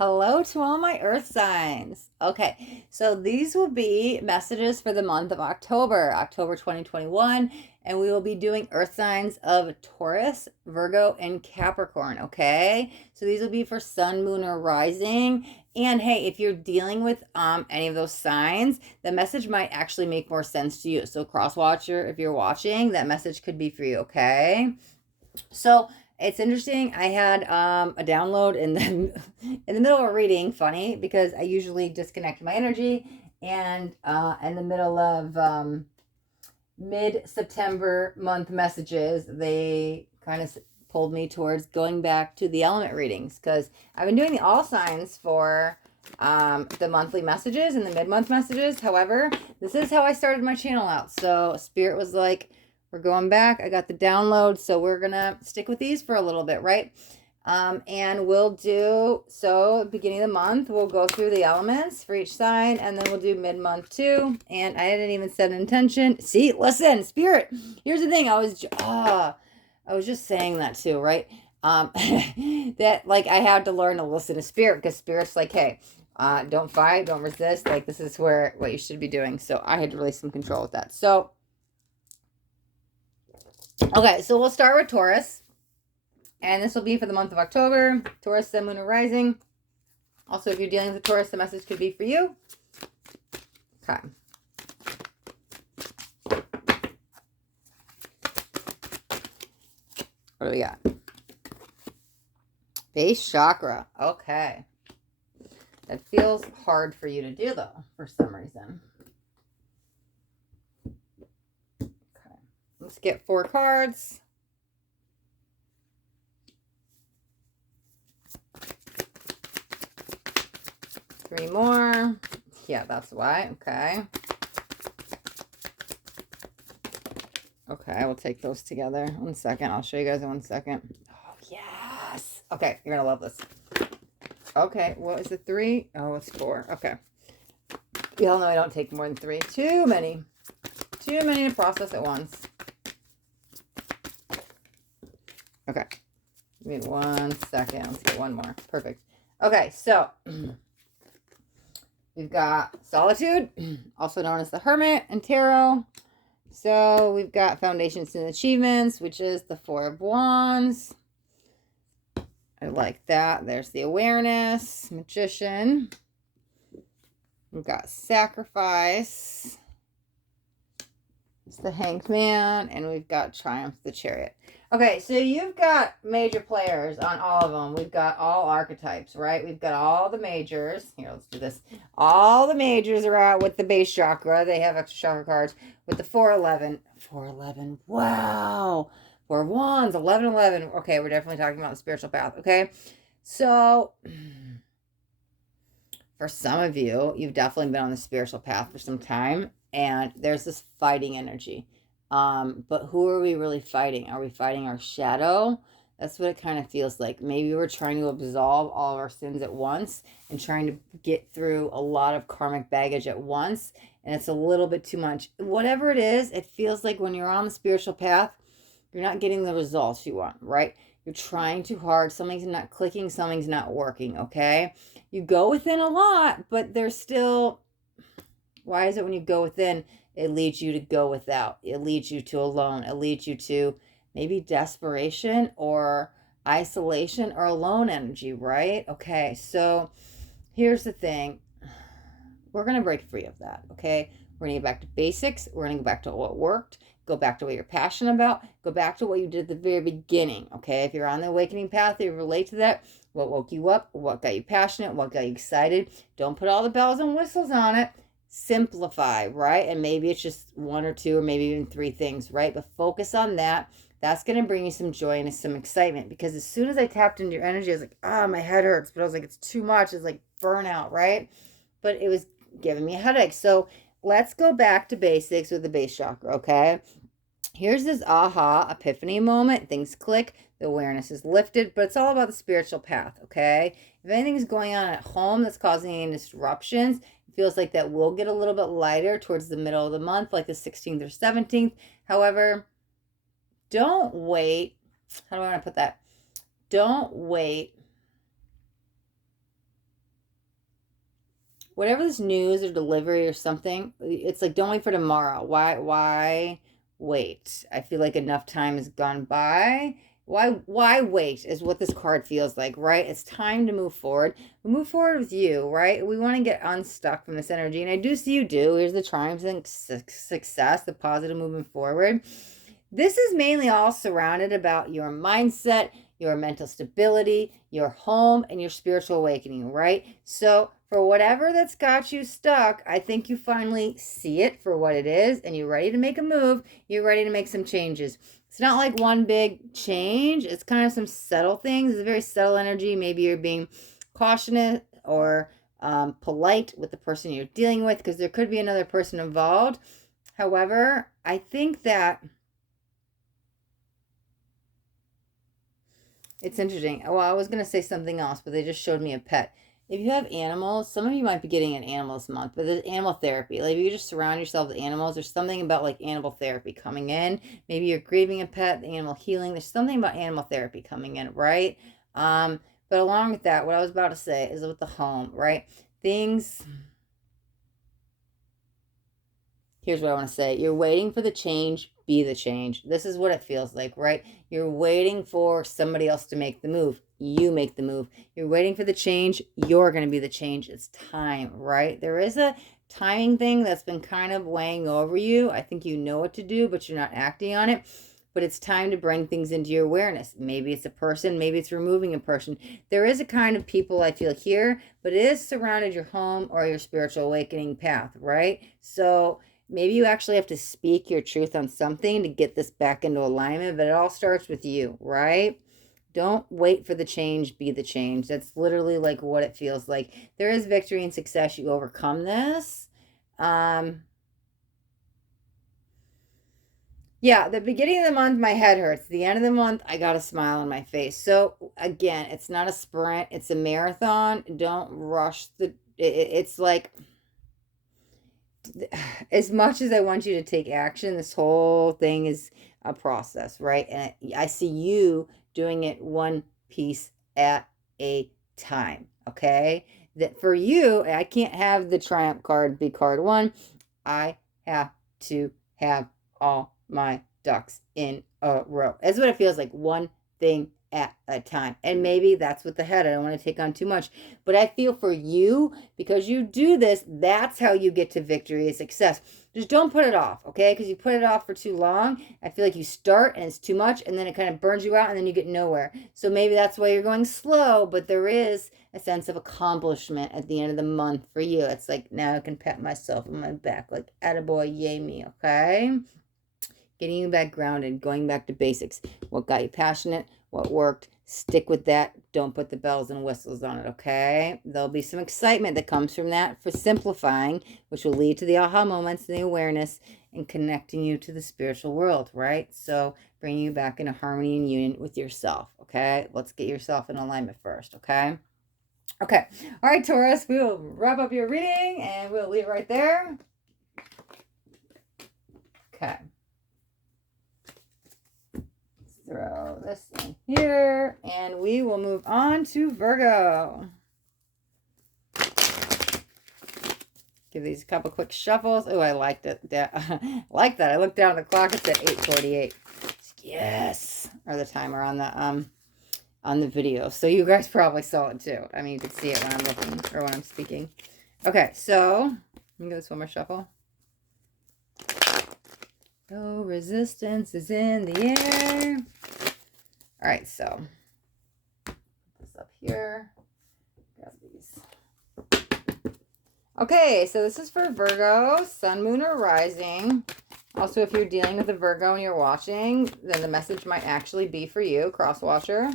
Hello to all my earth signs. Okay, so these will be messages for the month of October 2021, and we will be doing earth signs of Taurus, Virgo, and Capricorn. Okay, so these will be for sun, moon, or rising. And hey, if you're dealing with any of those signs, the message might actually make more sense to you. So cross watcher, if you're watching, that message could be for you. Okay, so it's interesting. I had a download in the in the middle of a reading. Funny because I usually disconnect my energy, and in the middle of mid-September month messages, they kind of pulled me towards going back to the element readings because I've been doing the all signs for the monthly messages and the mid-month messages. However, this is how I started my channel out. So Spirit was like, we're going back. I got the download, so we're gonna stick with these for a little bit, right? And we'll do, so beginning of the month, we'll go through the elements for each sign, and then we'll do mid-month too. And I didn't even set an intention. See, listen, Spirit, here's the thing. I was just saying that too, right? That like I had to learn to listen to Spirit, because Spirit's like, hey, don't fight, don't resist. Like, this is what you should be doing. So I had to release some control with that. So okay, so we'll start with Taurus. And this will be for the month of October. Taurus, sun, moon, or rising. Also, if you're dealing with Taurus, the message could be for you. Okay. What do we got? Base chakra. Okay. That feels hard for you to do, though, for some reason. Okay. Let's get 4 cards. Three more. Yeah, that's why. Okay. Okay, we'll take those together. 1 second. I'll show you guys in 1 second. Oh, yes. Okay, you're going to love this. Okay, what is it? 3? Oh, it's 4. Okay. You all know I don't take more than 3. Too many. Too many to process at once. Okay. Give me 1 second. Let's get 1 more. Perfect. Okay, so we've got Solitude, also known as the Hermit and Tarot. So we've got Foundations and Achievements, which is the 4 of Wands. I like that. There's the Awareness, Magician. We've got Sacrifice. It's the Hanged Man, and we've got Triumph, the Chariot. Okay, so you've got major players on all of them. We've got all archetypes, right? We've got all the majors. Here, let's do this. All the majors are out with the base chakra. They have extra chakra cards with the 411. 411. Wow. 4 of Wands, 1111. Okay, we're definitely talking about the spiritual path, okay? So for some of you, you've definitely been on the spiritual path for some time, and there's this fighting energy. But who are we really fighting? Are we fighting our shadow? That's what it kind of feels like. Maybe we're trying to absolve all of our sins at once and trying to get through a lot of karmic baggage at once, and it's a little bit too much. Whatever it is, it feels like when you're on the spiritual path, you're not getting the results you want, right? You're trying too hard. Something's not clicking. Something's not working, okay? You go within a lot, but there's still... Why is it when you go within, it leads you to go without? It leads you to alone. It leads you to maybe desperation or isolation or alone energy, right? Okay, so here's the thing. We're going to break free of that, okay? We're going to get back to basics. We're going to go back to what worked. Go back to what you're passionate about. Go back to what you did at the very beginning, okay? If you're on the awakening path, you relate to that. What woke you up? What got you passionate? What got you excited? Don't put all the bells and whistles on it. Simplify, right? And maybe it's just 1 or 2 or maybe even 3 things, right? But focus on that. That's going to bring you some joy and some excitement, because as soon as I tapped into your energy, I was like, my head hurts. But I was like, it's too much. It's like burnout, right? But it was giving me a headache. So let's go back to basics with the base chakra, okay? Here's this aha, epiphany moment. Things click. The awareness is lifted, but it's all about the spiritual path, okay? If anything's going on at home that's causing any disruptions, it feels like that will get a little bit lighter towards the middle of the month, like the 16th or 17th. However, don't wait. How do I want to put that? Don't wait whatever this news or delivery or something, it's like, don't wait for tomorrow. Why wait? I feel like enough time has gone by. Why wait is what this card feels like, right? It's time to move forward. We move forward with you, right? We want to get unstuck from this energy. And I do see you do. Here's the triumphs and success, the positive movement forward. This is mainly all surrounded about your mindset, your mental stability, your home, and your spiritual awakening, right? So for whatever that's got you stuck, I think you finally see it for what it is, and you're ready to make a move. You're ready to make some changes. It's not like one big change. It's kind of some subtle things. It's a very subtle energy. Maybe you're being cautious or polite with the person you're dealing with, because there could be another person involved. However, I think that it's interesting. Well, I was going to say something else, but they just showed me a pet. If you have animals, some of you might be getting an animal this month, but there's animal therapy. Like, if you just surround yourself with animals, there's something about like animal therapy coming in. Maybe you're grieving a pet, the animal healing. There's something about animal therapy coming in, right? But along with that, what I was about to say is with the home, right? Here's what I want to say. You're waiting for the change, be the change. This is what it feels like, right? You're waiting for somebody else to make the move. You make the move. You're waiting for the change. You're going to be the change. It's time, right? There is a timing thing that's been kind of weighing over you. I think you know what to do, but you're not acting on it. But it's time to bring things into your awareness. Maybe it's a person, maybe it's removing a person. There is a kind of people I feel here, but it is surrounded your home or your spiritual awakening path, right? So maybe you actually have to speak your truth on something to get this back into alignment, but it all starts with you, right? Don't wait for the change, be the change. That's literally like what it feels like. There is victory and success. You overcome this. Yeah, the beginning of the month, my head hurts. The end of the month, I got a smile on my face. So again, it's not a sprint, it's a marathon. Don't rush it's like, as much as I want you to take action, this whole thing is a process, right? And I see you doing it one piece at a time, okay? That for you, I can't have the triumph card be card one. I have to have all my ducks in a row. That's what it feels like, one thing at a time. And maybe that's with the head. I don't want to take on too much, but I feel for you, because you do this, that's how you get to victory and success. Just don't put it off, okay? Because you put it off for too long. I feel like you start and it's too much, and then it kind of burns you out, and then you get nowhere. So maybe that's why you're going slow, but there is a sense of accomplishment at the end of the month for you. It's like, now I can pat myself on my back, like, attaboy, yay me, okay? Getting you back grounded, going back to basics. What got you passionate? What worked? Stick with that. Don't put the bells and whistles on it, okay? There'll be some excitement that comes from that for simplifying, which will lead to the aha moments and the awareness and connecting you to the spiritual world, right? So bringing you back into harmony and union with yourself, okay? Let's get yourself in alignment first, okay? Okay. All right, Taurus, we will wrap up your reading and we'll leave it right there. Okay. Throw this in here, and we will move on to Virgo. Give these a couple quick shuffles. Oh, I liked it. I like that. I looked down at the clock. It said 8:48. Yes, or the timer on the video. So you guys probably saw it too. I mean, you could see it when I'm looking or when I'm speaking. Okay, so let me give this one more shuffle. No resistance is in the air. All right, so put this up here. Grab these. Okay, so this is for Virgo, Sun, Moon, or Rising. Also, if you're dealing with a Virgo and you're watching, then the message might actually be for you, cross-watcher.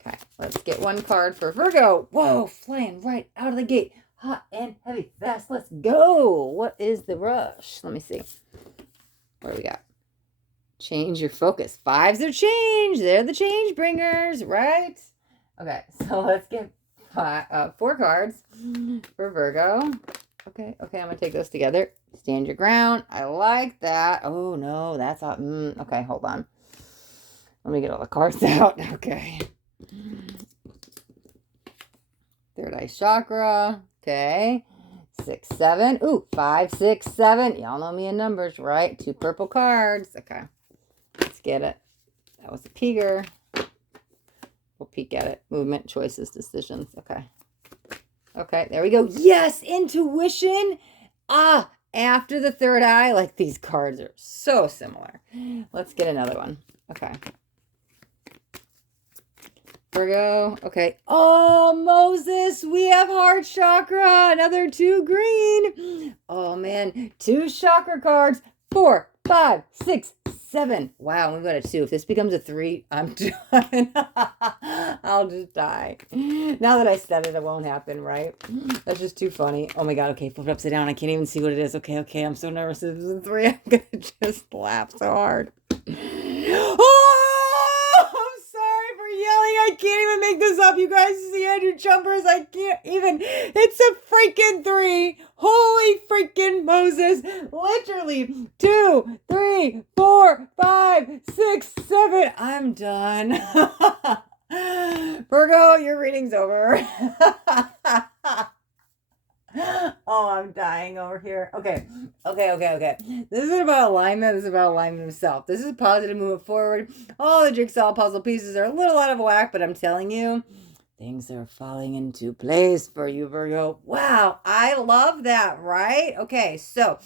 Okay, let's get one card for Virgo. Whoa, flying right out of the gate. Hot and heavy, fast, let's go. What is the rush? Let me see. What do we got? Change your focus. Fives are change. They're the change bringers, right? Okay, so let's get 4 cards for Virgo. Okay, I'm going to take those together. Stand your ground. I like that. Oh, no, that's not... okay, hold on. Let me get all the cards out. Okay. eye chakra. Okay. 6, 7. Ooh, 5, 6, 7. Y'all know me in numbers, right? 2 purple cards. Okay. Let's get it. That was a peeker. We'll peek at it. Movement, choices, decisions. Okay. Okay, there we go. Yes, intuition. After the third eye. Like, these cards are so similar. Let's get another one. Okay. Virgo. Okay. Oh, Moses, we have heart chakra. Another 2 green. Oh, man. 2 chakra cards. 4, 5, 6, 7. Wow, we've got a 2. If this becomes a 3, I'm done. I'll just die. Now that I said it, it won't happen, right? That's just too funny. Oh my God. Okay, flip it upside down. I can't even see what it is. Okay. I'm so nervous. If this is a 3, I'm going to just laugh so hard. Oh, I'm sorry for yelling. I can't even make this up. You guys see Andrew Jumpers? I can't even. It's a freaking 3. Holy freaking Moses. Literally 2, 3, 4, 5, 6, 7. I'm done. Virgo, your reading's over. Oh, I'm dying over here. Okay. This isn't about alignment. This is about alignment himself. This is positive movement forward. All the jigsaw puzzle pieces are a little out of whack, but I'm telling you, things are falling into place for you, Virgo. Wow, I love that, right? Okay, so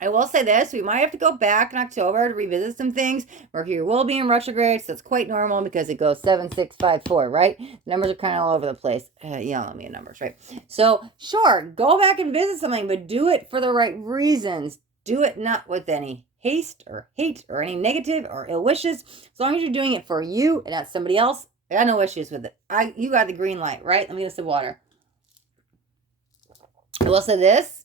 I will say this, we might have to go back in October to revisit some things. Mercury will be in retrograde, so it's quite normal because it goes 7, 6, 5, 4, right? The numbers are kind of all over the place. You know me in numbers, right? So, sure, go back and visit something, but do it for the right reasons. Do it not with any haste or hate or any negative or ill wishes. As long as you're doing it for you and not somebody else, I got no issues with it. You got the green light, right? Let me get some water. I will say this.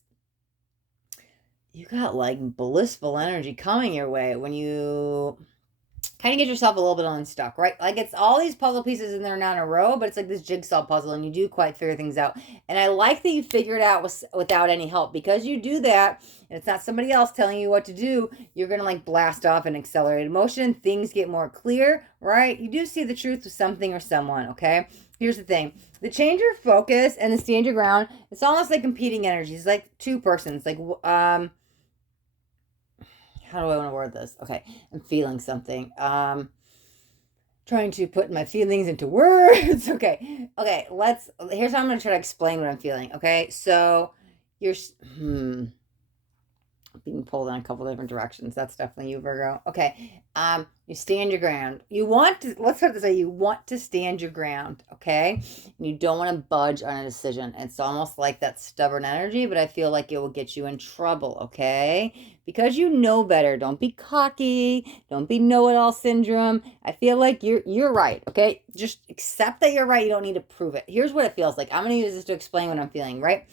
You got like blissful energy coming your way when you kind of get yourself a little bit unstuck, right? Like it's all these puzzle pieces and they're not in a row, but it's like this jigsaw puzzle and you do quite figure things out. And I like that you figure it out without any help, because you do that and it's not somebody else telling you what to do. You're going to like blast off in accelerated motion. Things get more clear, right? You do see the truth with something or someone, okay? Here's the thing. The change your focus and the stand your ground, it's almost like competing energies, like 2 persons. Like, how do I want to word this? Okay, I'm feeling something. Trying to put my feelings into words. Okay, here's how I'm going to try to explain what I'm feeling, okay? So, you're, being pulled in a couple different directions. That's definitely you, Virgo. Okay, you stand your ground. You want to, let's start this way, you want to stand your ground, okay? And you don't want to budge on a decision. It's almost like that stubborn energy, but I feel like it will get you in trouble, okay? Because you know better. Don't be cocky. Don't be know-it-all syndrome. I feel like you're right, okay? Just accept that you're right. You don't need to prove it. Here's what it feels like. I'm going to use this to explain what I'm feeling, right?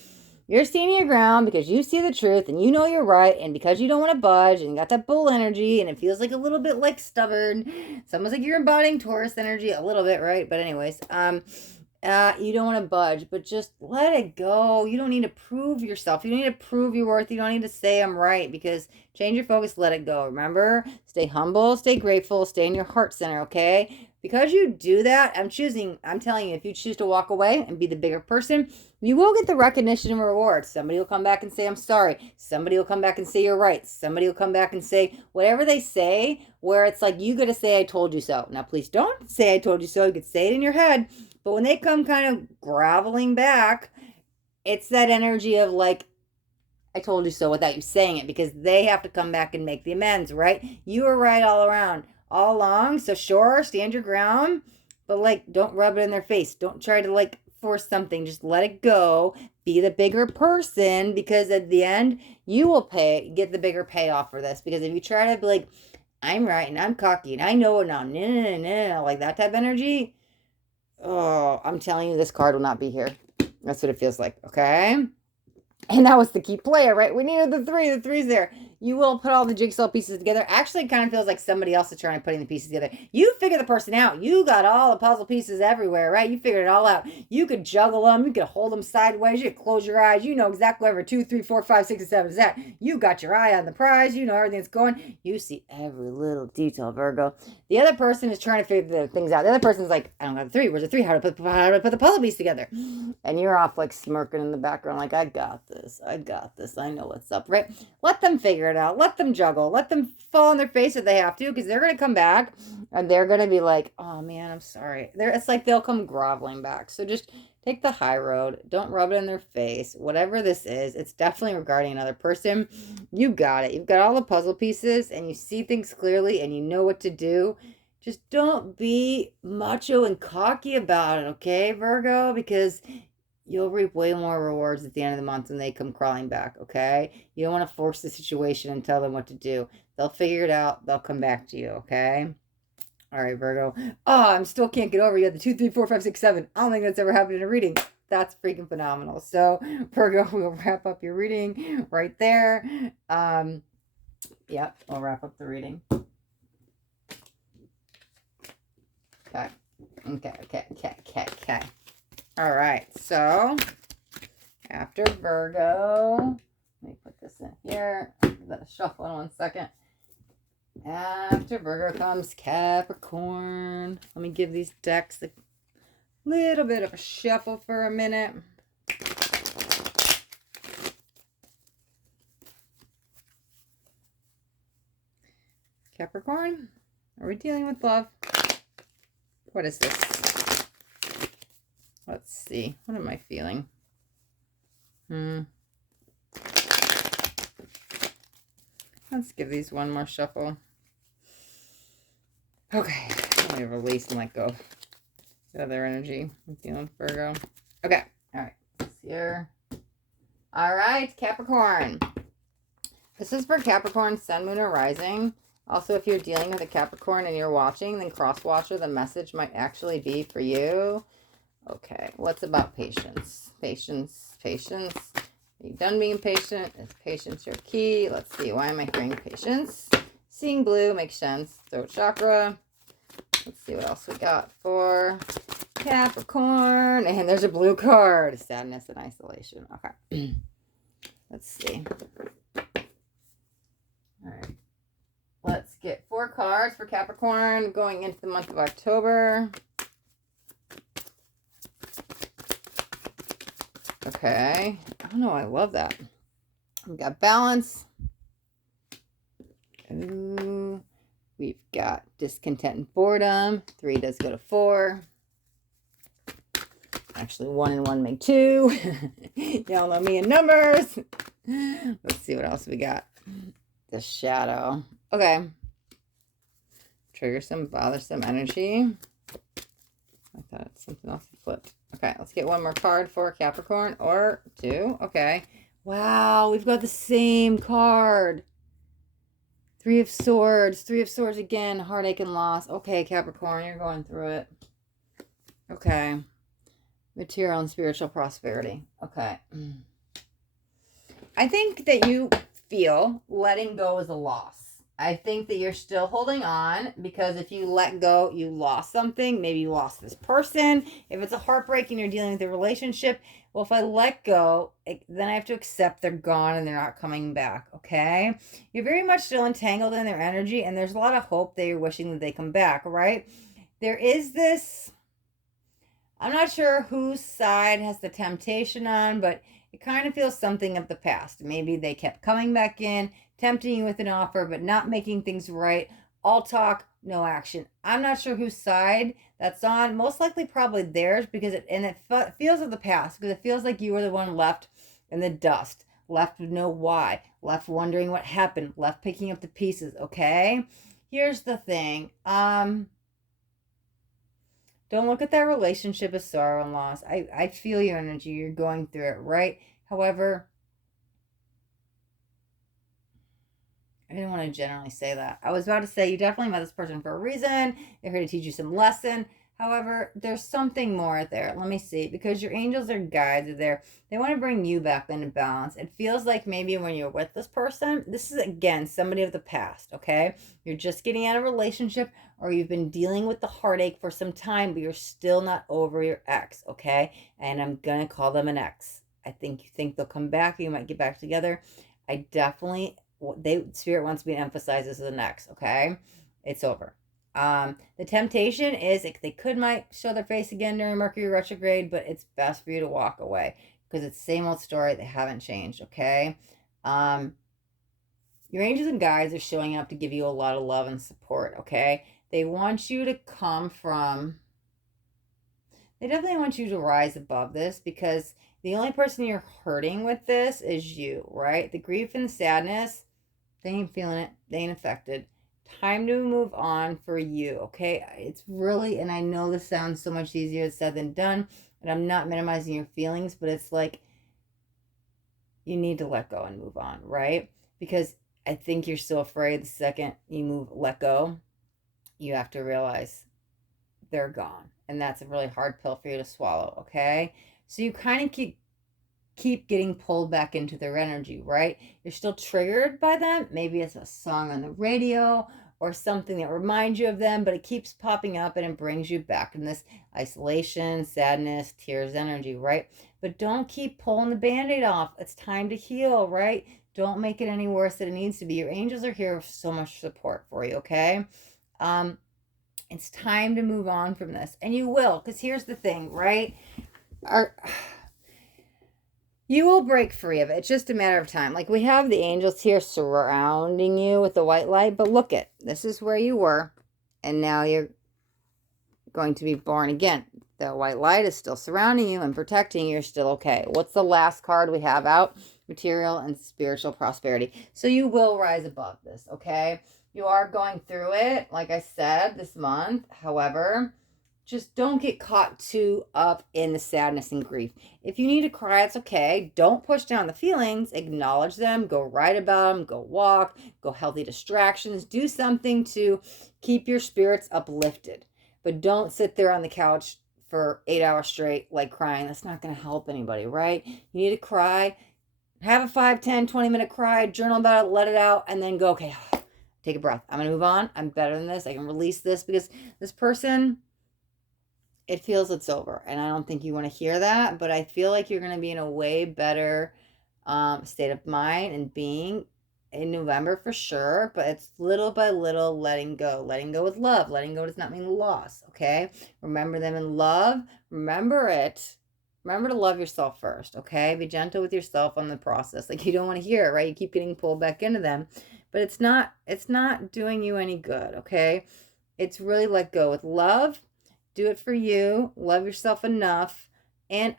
You're standing your ground because you see the truth and you know you're right, and because you don't want to budge and you got that bull energy and it feels like a little bit like stubborn. It's almost like you're embodying Taurus energy a little bit, right? But anyways, you don't want to budge, but just let it go. You don't need to prove yourself. You don't need to prove your worth. You don't need to say I'm right, because change your focus, let it go. Remember, stay humble, stay grateful, stay in your heart center, okay? Because you do that, I'm telling you, if you choose to walk away and be the bigger person, you will get the recognition and reward. Somebody will come back and say, I'm sorry. Somebody will come back and say, you're right. Somebody will come back and say whatever they say, where it's like, you got to say, I told you so. Now, please don't say, I told you so. You could say it in your head. But when they come kind of groveling back, it's that energy of like, I told you so, without you saying it, because they have to come back and make the amends, right? You were right all along. So sure, stand your ground, but like, don't rub it in their face. Don't try to like force something. Just let it go. Be the bigger person, because at the end, you will get the bigger payoff for this. Because if you try to be like, I'm right and I'm cocky and I know it now, no, like that type of energy, oh, I'm telling you, this card will not be here. That's what it feels like, okay? And that was the key player, right? We needed the 3. The 3's there. You will put all the jigsaw pieces together. Actually, it kind of feels like somebody else is trying to putting the pieces together. You figure the person out. You got all the puzzle pieces everywhere, right? You figured it all out. You could juggle them. You could hold them sideways. You could close your eyes. You know exactly where 2, 3, 4, 5, 6, and 7 is at. You got your eye on the prize. You know everything that's going. You see every little detail, Virgo. The other person is trying to figure the things out. The other person's like, I don't got the 3. Where's the 3? How to put the puzzle piece together? And you're off like smirking in the background, like, I got this. I got this. I know what's up, right? Let them figure it out. Let them juggle. Let them fall on their face if they have to, because they're going to come back and they're going to be like, oh man, I'm sorry. It's like they'll come groveling back. So just take the high road. Don't rub it in their face. Whatever this is, it's definitely regarding another person. You got it. You've got all the puzzle pieces and you see things clearly and you know what to do. Just don't be macho and cocky about it, okay, Virgo? Because you'll reap way more rewards at the end of the month when they come crawling back, okay? You don't want to force the situation and tell them what to do. They'll figure it out. They'll come back to you, okay? All right, Virgo. Oh, I still can't get over you. The 2, 3, 4, 5, 6, 7. I don't think that's ever happened in a reading. That's freaking phenomenal. So, Virgo, we'll wrap up your reading right there. Yep, we'll wrap up the reading. Okay. All right, so after Virgo, let me put this in here. Let it shuffle in 1 second. After Virgo comes Capricorn. Let me give these decks a little bit of a shuffle for a minute. Capricorn, are we dealing with love? What is this? Let's see. What am I feeling? Let's give these one more shuffle. Okay. Let me release and let go of the other energy. I'm feeling Virgo. Okay. All right. Let's here. All right, Capricorn. This is for Capricorn, Sun, Moon, or Rising. Also, if you're dealing with a Capricorn and you're watching, then cross-watcher, the message might actually be for you. Okay, what's about patience? Patience. Are you done being patient? Is patience your key? Let's see, why am I hearing patience? Seeing blue makes sense. Throat chakra. Let's see what else we got for Capricorn. And there's a blue card. Sadness and isolation. Okay. Let's see. All right. Let's get 4 cards for Capricorn going into the month of October. Okay. I don't know. I love that. We've got balance. Ooh. We've got discontent and boredom. 3 does go to 4. Actually, 1 and 1 make 2. Y'all know me in numbers. Let's see what else we got. The shadow. Okay. Trigger some bothersome energy. I thought something else flipped. Okay, let's get 1 more card for Capricorn, or 2. Okay. Wow, we've got the same card. 3 of Swords. 3 of Swords again. Heartache and loss. Okay, Capricorn, you're going through it. Okay. Material and spiritual prosperity. Okay. I think that you feel letting go is a loss. I think that you're still holding on because if you let go, you lost something. Maybe you lost this person. If it's a heartbreak and you're dealing with a relationship, well, if I let go, then I have to accept they're gone and they're not coming back, okay? You're very much still entangled in their energy, and there's a lot of hope that you're wishing that they come back, right? There is this, I'm not sure whose side has the temptation on, but it kind of feels something of the past. Maybe they kept coming back in, tempting you with an offer, but not making things right. All talk, no action. I'm not sure whose side that's on. Most likely probably theirs, because it feels of the past, because it feels like you were the one left in the dust, left with no why, left wondering what happened, left picking up the pieces, okay? Here's the thing. Don't look at that relationship as sorrow and loss. I feel your energy. You're going through it, right? However, I didn't want to generally say that. I was about to say you definitely met this person for a reason. They're here to teach you some lesson. However, there's something more there. Let me see. Because your angels or guides are there. They want to bring you back into balance. It feels like maybe when you're with this person, this is again somebody of the past, okay? You're just getting out of a relationship, or you've been dealing with the heartache for some time, but you're still not over your ex, okay? And I'm going to call them an ex. I think you think they'll come back, or you might get back together. I definitely, Spirit wants me to emphasize this as an ex, okay? It's over. The temptation is they might show their face again during Mercury retrograde, but it's best for you to walk away because it's the same old story. They haven't changed, okay? Your angels and guides are showing up to give you a lot of love and support, okay? They want you to they definitely want you to rise above this, because the only person you're hurting with this is you, right? The grief and the sadness, they ain't feeling it. They ain't affected. Time to move on for you, okay? It's really, and I know this sounds so much easier said than done, and I'm not minimizing your feelings, but it's like you need to let go and move on, right? Because I think you're so afraid the second you let go, you have to realize they're gone. And that's a really hard pill for you to swallow, okay? So you kind of keep getting pulled back into their energy, right? You're still triggered by them. Maybe it's a song on the radio or something that reminds you of them, but it keeps popping up and it brings you back in this isolation, sadness, tears energy, right? But don't keep pulling the Band-Aid off. It's time to heal, right? Don't make it any worse than it needs to be. Your angels are here with so much support for you, okay? It's time to move on from this. And you will, because here's the thing, right? You will break free of it. It's just a matter of time. Like, we have the angels here surrounding you with the white light, but look this is where you were, and now you're going to be born again. The white light is still surrounding you and protecting you. You're still okay. What's the last card we have out? Material and spiritual prosperity. So you will rise above this, okay? You are going through it, like I said, this month. However, just don't get caught too up in the sadness and grief. If you need to cry, it's okay. Don't push down the feelings. Acknowledge them. Go write about them. Go walk. Go healthy distractions. Do something to keep your spirits uplifted. But don't sit there on the couch for 8 hours straight, like crying. That's not going to help anybody, right? You need to cry. Have a 5, 10, 20-minute cry. Journal about it. Let it out. And then go, okay, take a breath. I'm going to move on. I'm better than this. I can release this, because this person, it feels it's over. And I don't think you want to hear that. But I feel like you're going to be in a way better state of mind and being in November for sure, but it's little by little letting go with love. Letting go does not mean loss, okay? Remember them in love. Remember to love yourself first, okay? Be gentle with yourself on the process. Like, you don't want to hear it, right? You keep getting pulled back into them, but it's not doing you any good, okay? It's really let go with love. Do it for you. Love yourself enough. And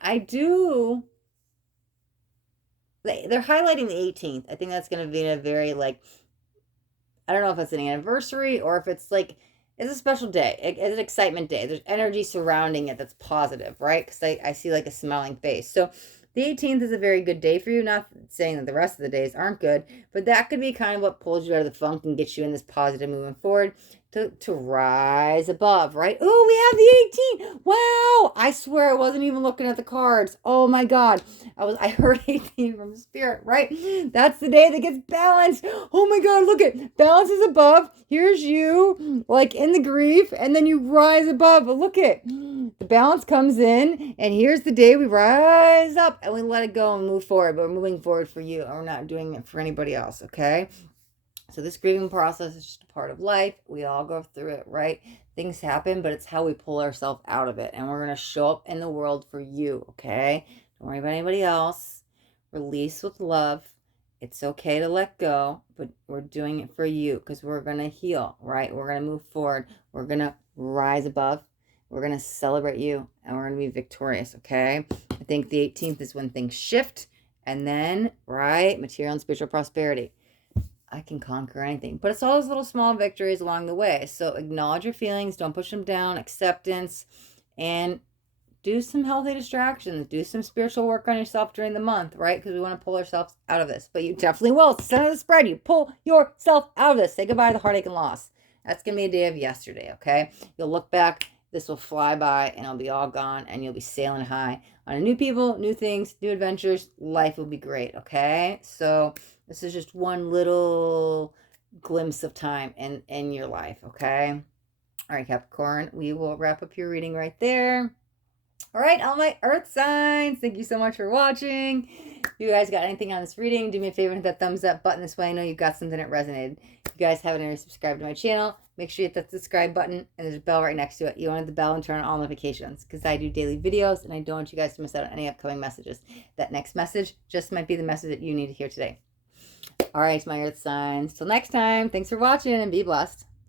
they're highlighting the 18th. I think that's going to be a very, like, I don't know if it's an anniversary or if it's like, it's a special day. It's an excitement day. There's energy surrounding it that's positive, right? Because I see like a smiling face. So the 18th is a very good day for you. Not saying that the rest of the days aren't good, but that could be kind of what pulls you out of the funk and gets you in this positive moving forward to rise above, right? Oh, we have the 18. Wow. I swear I wasn't even looking at the cards. Oh my God. I heard 18 from Spirit, right? That's the day that gets balanced. Oh my God. Look at balance is above. Here's you, like in the grief, and then you rise above. But look at the balance comes in, and here's the day we rise up and we let it go and move forward. But we're moving forward for you, and we're not doing it for anybody else, okay? So this grieving process is just a part of life. We all go through it, right? Things happen, but it's how we pull ourselves out of it. And we're going to show up in the world for you, okay? Don't worry about anybody else. Release with love. It's okay to let go, but we're doing it for you because we're going to heal, right? We're going to move forward. We're going to rise above. We're going to celebrate you, and we're going to be victorious, okay? I think the 18th is when things shift, and then, right, material and spiritual prosperity. I can conquer anything. But it's all those little small victories along the way. So acknowledge your feelings. Don't push them down. Acceptance. And do some healthy distractions. Do some spiritual work on yourself during the month, right? Because we want to pull ourselves out of this. But you definitely will. It's the center of the spread. You pull yourself out of this. Say goodbye to the heartache and loss. That's going to be a day of yesterday, okay? You'll look back this will fly by and it'll be all gone and you'll be sailing high on new people, new things, new adventures. Life will be great, okay? So this is just one little glimpse of time in your life, okay? All right, Capricorn, we will wrap up your reading right there. All right, all my earth signs, thank you so much for watching. If you guys got anything on this reading, do me a favor and hit that thumbs up button. This way I know you got something that resonated. If you guys haven't already subscribed to my channel, make sure you hit that subscribe button, and there's a bell right next to it. You want to hit the bell and turn on all notifications, because I do daily videos and I don't want you guys to miss out on any upcoming messages. That next message just might be the message that you need to hear today. All right, my earth signs. Till next time, thanks for watching and be blessed.